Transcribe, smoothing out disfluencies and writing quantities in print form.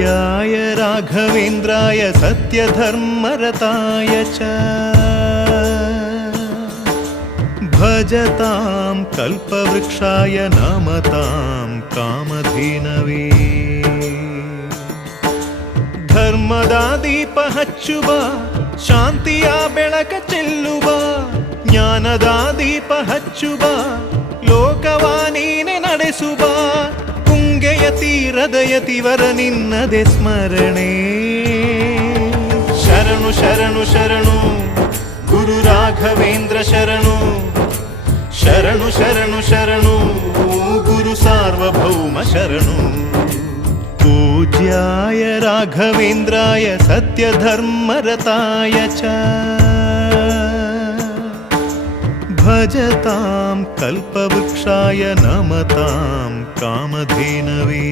पूज्याय राघवेन्द्राय सत्यधर्मरताय च भजतां कल्पवृक्षाय नमतां कामधेनवे ಧರ್ಮದ ದೀಪ ಹಚ್ಚುವ ಶಾಂತಿಯ ಬೆಳಕ ಚೆಲ್ಲುವ ಜ್ಞಾನದ ದೀಪ ಹಚ್ಚುವ ಲೋಕವ ನೀನೆ ನಡೆಸುವ ತುಂಗೆಯ ತೀರದ ಯತಿವರ ನಿನ್ನದೆ ಸ್ಮರಣೆ ಶರಣು ಶರಣು ಶರಣು ಗುರು ರಾಘವೇಂದ್ರ ಶರಣು ಶರಣು ಶರಣು ಶರಣು ಗುರು ಸಾರ್ವಭೌಮ ಶರಣು पूज्याय राघवेन्द्राय सत्यधर्मरताय च भजतां कल्पवृक्षाय नमतां कामधेनवे